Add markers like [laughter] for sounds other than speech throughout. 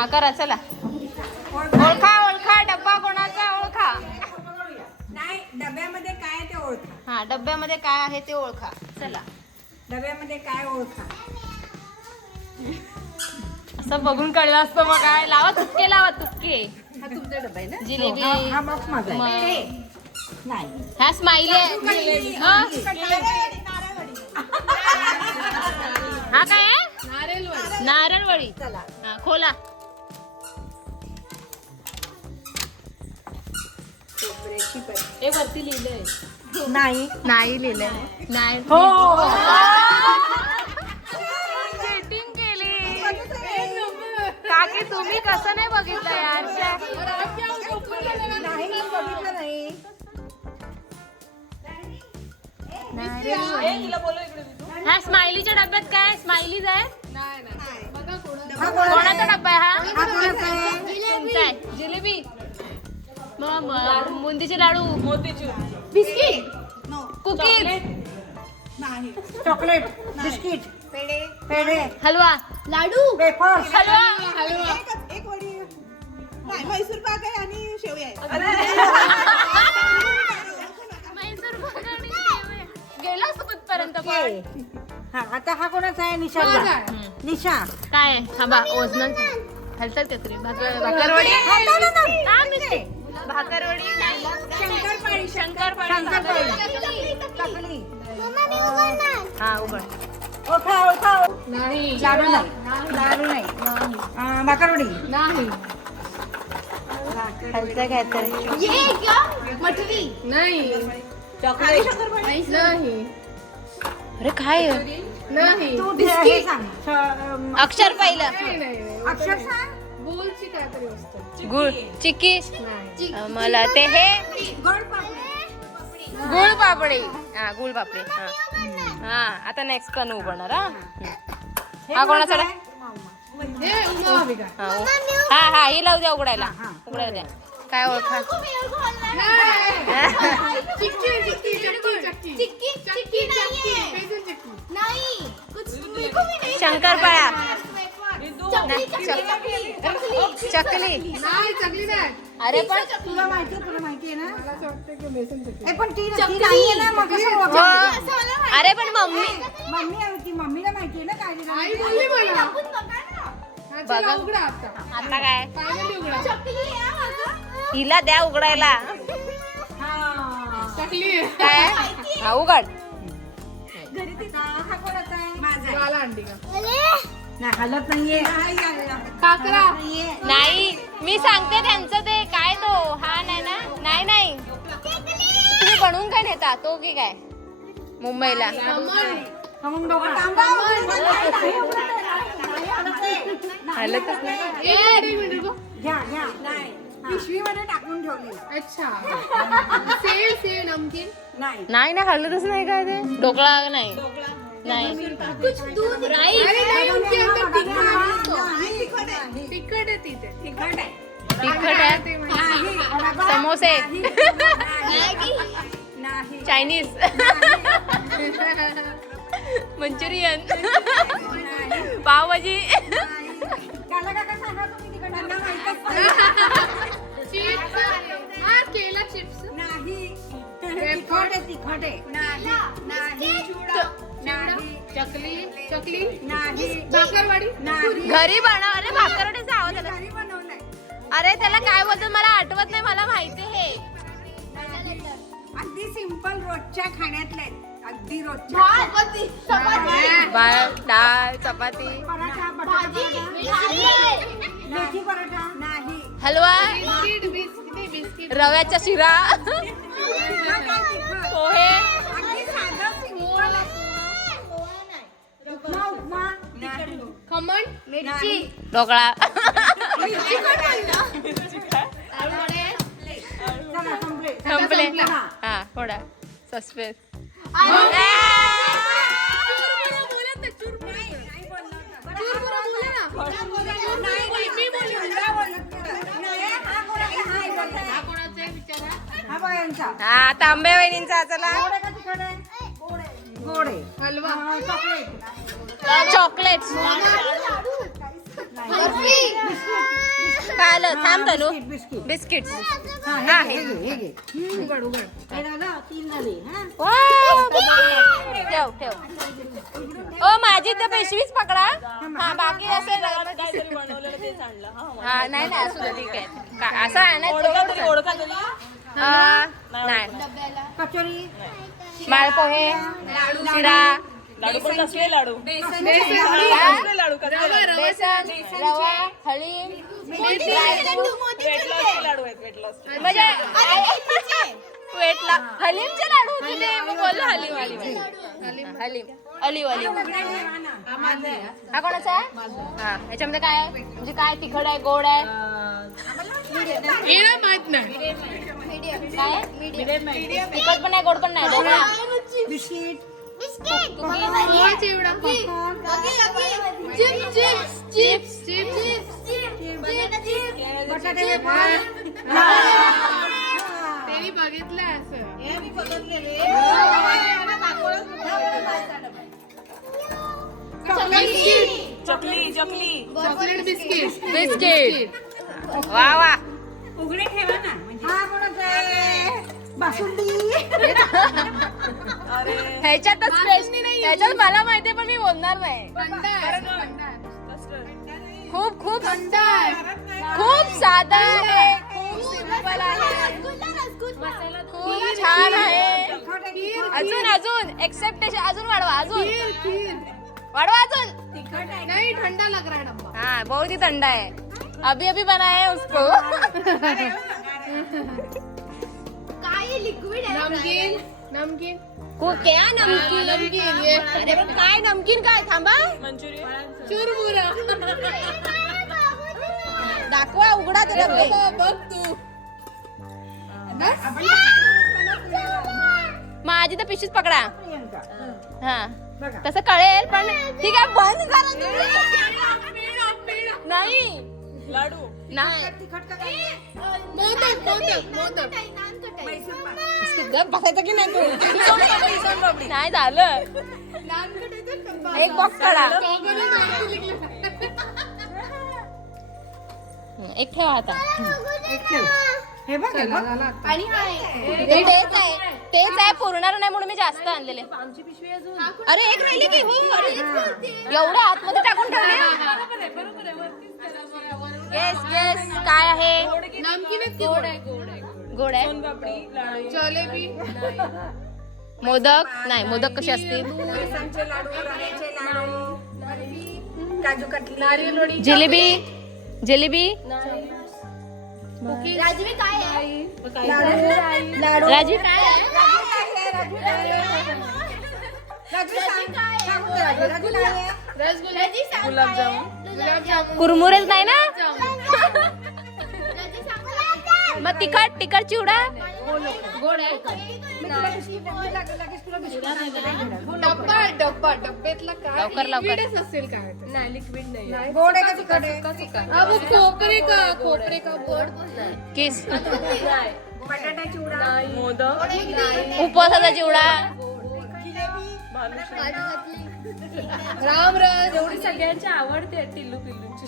हा करा चला. ओळखा ओळखा डब्बा कोणाचा ओळखा. नाही डब्यामध्ये काय आहे ते ओळखा. हा डब्यामध्ये काय आहे ते ओळखा. चला. डब्यामध्ये काय ओळखा. असं बघून कळलं असतं मग काय? लावा तुक्के लावा तुक्के हा तुमचा डबा आहे ना? जिलेबी. हा हा बॉक्स माझा आहे. मग. नाही. ह्या स्माइली आहे. हा? हा? काय आहे? नारळवडी चला. हा खोला. खोबऱ्याची पत्ती. हे वरती लिहिलंय. नाही नाही लिहिलंय. नाही. हो. चीटिंग केली. काकी तुम्ही कसं नाही बघितलं यार? नाही बघितलं नाही. ह्या स्माइलीच्या डब्यात काय? स्माइलीज आहे हा कोणाचा कोणाचा डब्बा आहे हा? हा जिलेबी. मग मग बुंदीचे laddu. Biscuit? Cookies? Chocolate? Biscuit. पेढे. हलवा. लाडू. वेफर्स हलवा. एक वडी. नाही म्हैसूर पाक आहे आणि शेवया आहे. म्हैसूर पाक आणि शेवया. गेला असं कुठपर्यंत पण? हा आता हा कोणाचा आहे? निशाचा हम्म. निशा. काय? थांबा ओझनल. हलतात का तरी? भाकर भाकरवडी हा, मिस्टी. भाकरवडी नाही शंकरपाळी. शंकरपाळी. चकली. हा उघड. नाही. लाडू नाही. लाडू नाही. हा, भाकरवडी. नाही. खायचं घ्यायचं नाही. शंकरपाळी नाही अरे काय? अक्षर पहिलं. अक्षर सांग. गुळ चिक्की? मला ते हे. गुळ पापडी. हा गुळ पापडी. हा. हा आता नेक्स्ट कन उघडणार हा. हे हा, कोणाचा? हा, उ- हा. हा ही. लावू द्या उघडायला. हा, हा. उघडायला द्या. काय ओळखा? शंकरपाळ्या चकली अरे पण तुला माहिती आहे, तुला माहिती आहे ना ए, पण ती ती नाही आहे ना मग कसं हो. ओळखायचं? अरे पण मम्मी मम्मी आहे ती मम्मीला माहिती आहे ना काय दिलं बघा आता काय हिला द्या उघडायला हा. काय हा उघड हा कोणाचा आहे? माझा आहे. नाही हलत नाहीये. नाहीये. नाही मी सांगते त्यांचं ते काय तो हा नाही ना नाही नाही. तुम्ही बनवून काय नेता? तो की काय? मुंबईला. हलतच नाही. पिशवीमध्ये टाकून ठेवली. [laughs] नाही. नाही ना हलतच नाही काय ते? ढोकळा नाही. नाही. तिखट आहे. समोसे. नाही चायनीज. मंचुरियन. पावभाजी. काला काका सांगा तुम्ही तिकडनं माहितच नाही. तिखट आहे तिखट आहे. नाही नाही नाही. चकली? चकली? नाही. भाकरवाडी? नाही. घरी बनव. अरे भाकरवडीचा आवाज आला घरी बनवलंय अरे त्याला काय बोलतात मला आठवत नाही मला माहिती हे अगदी सिंपल रोजच्या खाण्यातले अगदी रोजच्या भात डाळ चपाती. पराठा बटाटा मेथी पराठा. नाही. हलवा. बिस्किट बिस्किट रव्याच्या शिरा. [laughs] पोहे. खमण मिरची. ढोकळा. संपले. हा. हा थोडा. सस्पेन्स हा हा आता आंबे वहिनींचा चला. गोड आहे हा, चॉकलेट बिस्किट झालं थांब तनू बिस्किट हा हा, हे हे. हे हे हा ठेव ठेव. ओ माझी तर पेशवीच पकडा. हा बाकी असेल हा नाही नाही असू दे ठीक आहे. असं आणायचं? नाही कचोरी? माळपोहे शिरा बेसन रवा हळीम म्हणजे वेटला हलीमचे लाडू होते ते मी बोललो हलीम. हलीम हलीम अलीव अलीव हा कोणाचा आहे? हा याच्यामध्ये काय आहे? म्हणजे काय तिखट आहे गोड आहे? माहीत नाही. काय आहे? तिखट पण आहे गोड पण नाही ढोकळा बिस्किट पोहा चिवडा चिप्स बटाटे वेफर त्यांनी बघितलं असं चॉकलेट बिस्किट. बिस्किट. वा वा उघडे ठेवा ना म्हणजे. हा कोणाचा आहे बासुंदी. [laughs] ह्याच्यातच स्पेशल ह्याच्यात मला माहिती पण मी बोलणार नाही. खूप खूप खूप साधा आहे. खूप सिंपल आहे. खूप छान आहे. अजून अजून. एक्सेप्टेशन अजून वाढवा अजून. वाढवा अजून. नहीं ठंडा लग रहा है डब्बा. हाँ बहुत ही ठंडा है अभी अभी बनाया है उसको. [laughs] नमकीन नमकीन को क्या नमकीन नमकीन ये अरे पण काय नमकीन काय थांबा चुरमुरा दाखवा उघडा ते डबे बघ तू माझी तर पिशवीच पकडा हा तसं कळेल पण ठीक आहे बंद करा तुम्ही. नाही लाडू नाही. तिखट का काय मोदक मोदक मोदक गप बसायचं की नाही तू नाही झालं. एक बॉक्स काढा. हं, एक ठेवा आता. हे बघ हे ते तेच आहे. तेच आहे पुरणार नाही म्हणून मी जास्त आणलेले. अरे एक राहिली की हो अरे. एवढ्या आतमध्ये टाकून ठेवले? गेस गेस काय आहे? नमकीन गोड आहे गोड आहे. गोड आहे? जलेबी मोदक? नाही मोदक कसे असतील? बेसनचे लाडू रव्याचे लाडू. काजू कटली नारियल वडी जिलेबी? जिलेबी लाडू. लाडू. राजू काय आहे? राजू काय आहे? काय? रसगुल्ला. गुलाबजामुन. कुरमुरेच नाही ना? मग तिखट तिखट चिवडा? गोड. डब्बा डब्बा डब्यातला काय? लवकर, लवकर. लिक्विडच असेल काय? ते. नाही लिक्विड नाही. गोड आहे का तिखट? आहे वो खोपरे का? खोपरे का? बोर्ड किस. बटाटा चिवडा. मोदक उपवासाचा चिवडा. राम रस एवढी सगळ्यांची आवडते टिल्लू पिल्लूची.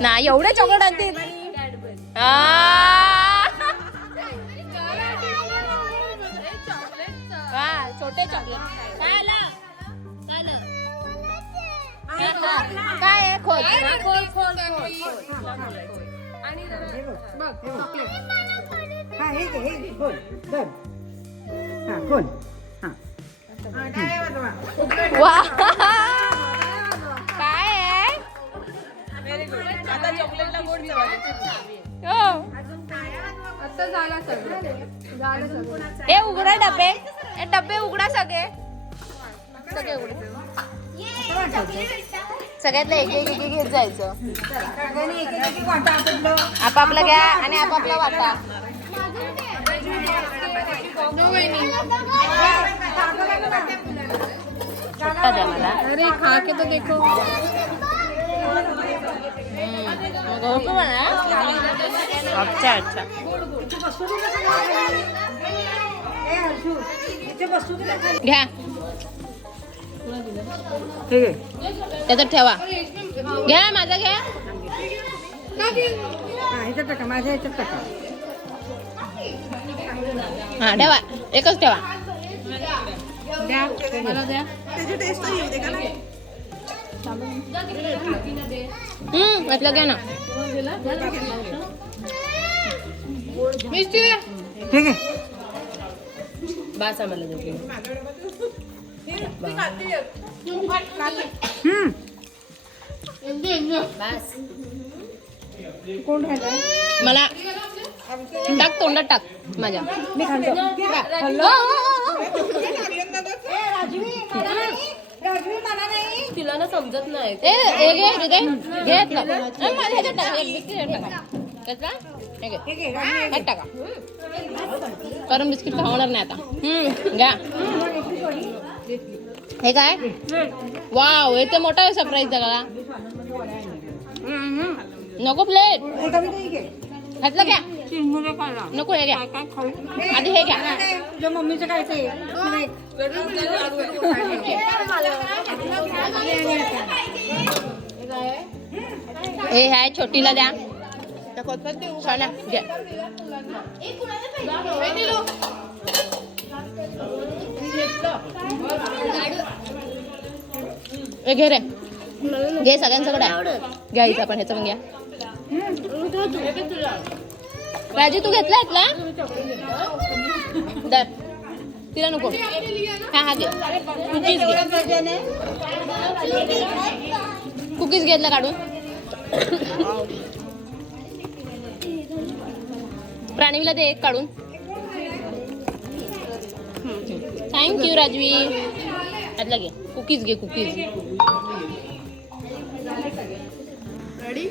नाही एवढे चॉकलेट आणतील आ. हा, छोटे चॉकलेट. काय खोल खोल खोल. बघ चॉकलेट. हा खोल हा. वा. काय आहे? हो. हे उघडा डबे. हे डबे उघडा सगळे. सगळे उघडे. सगळ्यातलं एक एक एक घेत जायचं आपापलं घ्या आणि आपापला वाटा. छोटा द्या मला अरे खा के तो देखो गहू म्हणा अच्छा अच्छा इथे बसू दे ना खाली. ए, हर्षू, इथे बसू दे ना खाली. घ्या हे घे. त्याच्यात ठेवा घ्या माझा घ्या हा ह्याच्यात टाका माझ्या ह्याच्यात टाका हा ठेवा. एकच ठेवा. द्या. मला द्या. त्याची टेस्ट येऊ दे का? नाही हम्म यातलं घ्या ना. मिस्टी. ठीक आहे. हम्म कोण राहिलाय मला टाक तोंडात टाक माझ्या. मी खाल्लो हो, हो, हो. तिला ना समजत नाही. ए ए, घे हृदय घे. यातलं. ए, माझ्या ह्याच्यात टाक. एक बिस्किट टाका. हे घे. टाका. कारण बिस्किट खावणार नाही आता. हम्म. घ्या. हे काय? वाव हे तर मोठा सरप्राईज झाला नको प्लेट हे कमी चिरमुरे नको हे घ्या. काय खाऊ आधी हे घ्या. तुझ्या मम्मीचं काय ते. हे आहे छोटीला द्या. सोना घ्या. घे रे. घे आहे. घ्या इथं पण ह्याचं पण घ्या. राजू तू घेतला ना दर तिला नको. हा हा घे. कुकीज घे. कुकीज घेतला काढून. प्राणवीला दे एक काढून. Thank you Rajvi. आतला घे. कुकीज घे कुकीज. रेडी